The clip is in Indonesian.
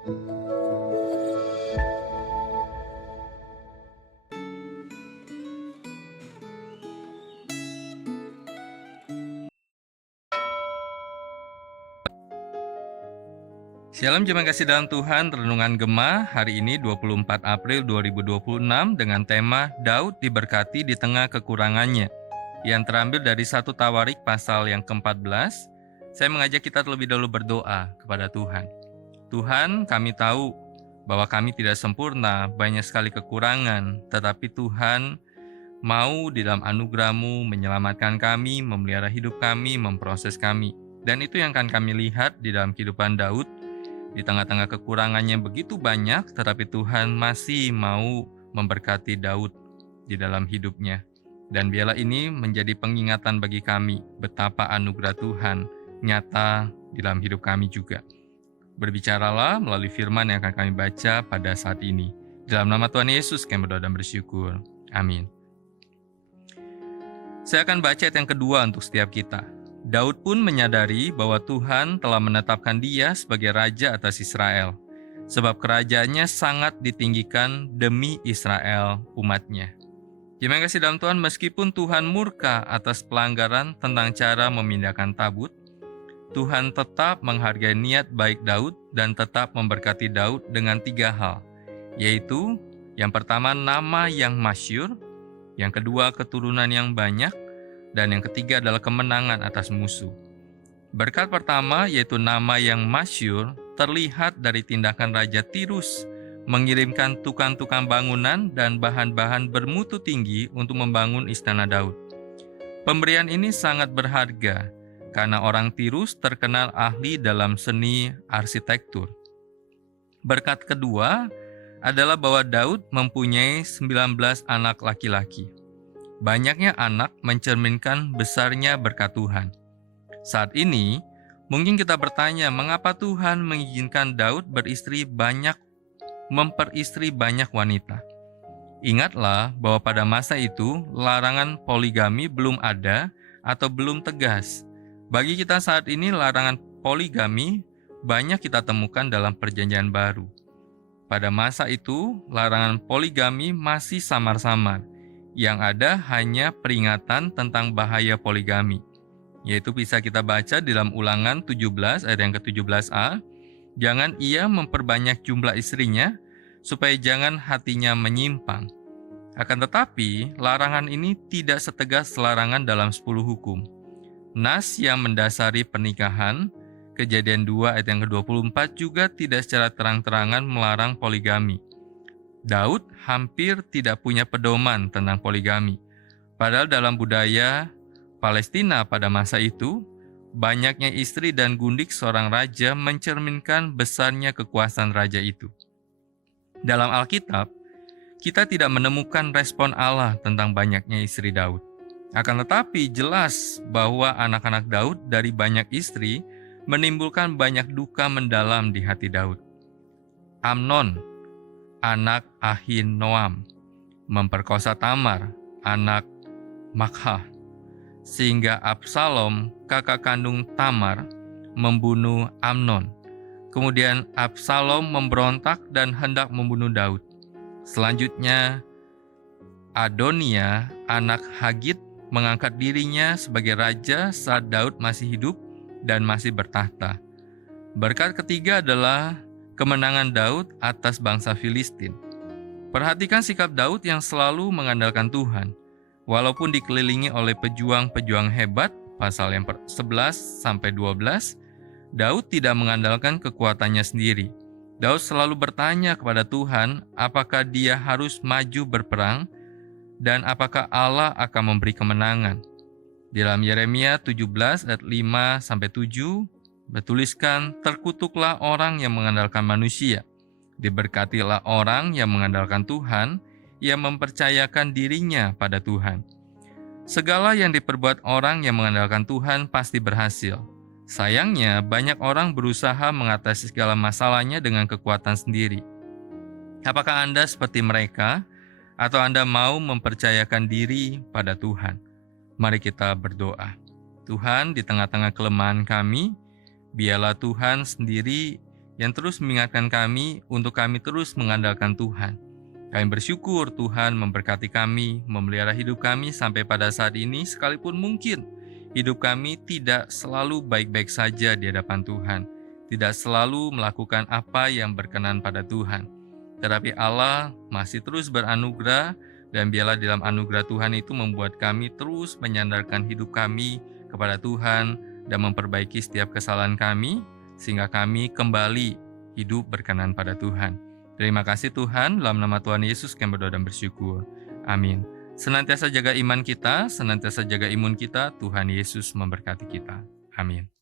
Shalom jemaat kasih dalam Tuhan, Renungan Gema hari ini 24 April 2026 dengan tema Daud diberkati di tengah kekurangannya, yang terambil dari 1 Tawarik pasal yang ke-14. Saya mengajak kita terlebih dahulu berdoa kepada Tuhan. Tuhan, kami tahu bahwa kami tidak sempurna, banyak sekali kekurangan, tetapi Tuhan mau di dalam anugerah-Mu menyelamatkan kami, memelihara hidup kami, memproses kami. Dan itu yang akan kami lihat di dalam kehidupan Daud. Di tengah-tengah kekurangannya begitu banyak, tetapi Tuhan masih mau memberkati Daud di dalam hidupnya. Dan biarlah ini menjadi pengingatan bagi kami betapa anugerah Tuhan nyata di dalam hidup kami juga. Berbicaralah melalui firman yang akan kami baca pada saat ini. Dalam nama Tuhan Yesus kami berdoa dan bersyukur. Amin. Saya akan baca ayat yang kedua untuk setiap kita. Daud pun menyadari bahwa Tuhan telah menetapkan dia sebagai raja atas Israel, sebab kerajaannya sangat ditinggikan demi Israel umatnya. Jemaat kasih dalam Tuhan, meskipun Tuhan murka atas pelanggaran tentang cara memindahkan tabut, Tuhan tetap menghargai niat baik Daud dan tetap memberkati Daud dengan 3 hal, yaitu yang pertama nama yang masyhur, yang kedua keturunan yang banyak, dan yang ketiga adalah kemenangan atas musuh. Berkat pertama yaitu nama yang masyhur terlihat dari tindakan Raja Tirus mengirimkan tukang-tukang bangunan dan bahan-bahan bermutu tinggi untuk membangun istana Daud. Pemberian ini sangat berharga karena orang Tirus terkenal ahli dalam seni arsitektur. Berkat kedua adalah bahwa Daud mempunyai 19 anak laki-laki. Banyaknya anak mencerminkan besarnya berkat Tuhan. Saat ini, mungkin kita bertanya mengapa Tuhan mengizinkan Daud memperistri banyak wanita. Ingatlah bahwa pada masa itu, larangan poligami belum ada atau belum tegas. Bagi kita saat ini, larangan poligami banyak kita temukan dalam Perjanjian Baru. Pada masa itu, larangan poligami masih samar-samar. Yang ada hanya peringatan tentang bahaya poligami, yaitu bisa kita baca di dalam Ulangan 17 ayat yang ke-17a. Jangan ia memperbanyak jumlah istrinya, supaya jangan hatinya menyimpang. Akan tetapi, larangan ini tidak setegas larangan dalam 10 hukum. Nas yang mendasari pernikahan, Kejadian 2 ayat yang ke-24 juga tidak secara terang-terangan melarang poligami. Daud hampir tidak punya pedoman tentang poligami. Padahal dalam budaya Palestina pada masa itu, banyaknya istri dan gundik seorang raja mencerminkan besarnya kekuasaan raja itu. Dalam Alkitab, kita tidak menemukan respon Allah tentang banyaknya istri Daud. Akan tetapi jelas bahwa anak-anak Daud dari banyak istri menimbulkan banyak duka mendalam di hati Daud. Amnon, anak Ahinoam, memperkosa Tamar, anak Makhah, sehingga Absalom, kakak kandung Tamar, membunuh Amnon. Kemudian Absalom memberontak dan hendak membunuh Daud. Selanjutnya, Adonia, anak Hagit, mengangkat dirinya sebagai raja saat Daud masih hidup dan masih bertahta. Berkat ketiga adalah kemenangan Daud atas bangsa Filistin. Perhatikan sikap Daud yang selalu mengandalkan Tuhan. Walaupun dikelilingi oleh pejuang-pejuang hebat, pasal yang 11-12, Daud tidak mengandalkan kekuatannya sendiri. Daud selalu bertanya kepada Tuhan apakah dia harus maju berperang dan apakah Allah akan memberi kemenangan. Di dalam Yeremia 17 ayat 5-7, bertuliskan, terkutuklah orang yang mengandalkan manusia, diberkatilah orang yang mengandalkan Tuhan, yang mempercayakan dirinya pada Tuhan. Segala yang diperbuat orang yang mengandalkan Tuhan pasti berhasil. Sayangnya, banyak orang berusaha mengatasi segala masalahnya dengan kekuatan sendiri. Apakah Anda seperti mereka, atau Anda mau mempercayakan diri pada Tuhan? Mari kita berdoa. Tuhan, di tengah-tengah kelemahan kami, biarlah Tuhan sendiri yang terus mengingatkan kami untuk kami terus mengandalkan Tuhan. Kami bersyukur Tuhan memberkati kami, memelihara hidup kami sampai pada saat ini, sekalipun mungkin hidup kami tidak selalu baik-baik saja di hadapan Tuhan, tidak selalu melakukan apa yang berkenan pada Tuhan. Tetapi Allah masih terus beranugerah, dan biarlah dalam anugerah Tuhan itu membuat kami terus menyandarkan hidup kami kepada Tuhan dan memperbaiki setiap kesalahan kami, sehingga kami kembali hidup berkenan pada Tuhan. Terima kasih Tuhan, dalam nama Tuhan Yesus kami berdoa dan bersyukur. Amin. Senantiasa jaga iman kita, senantiasa jaga imun kita, Tuhan Yesus memberkati kita. Amin.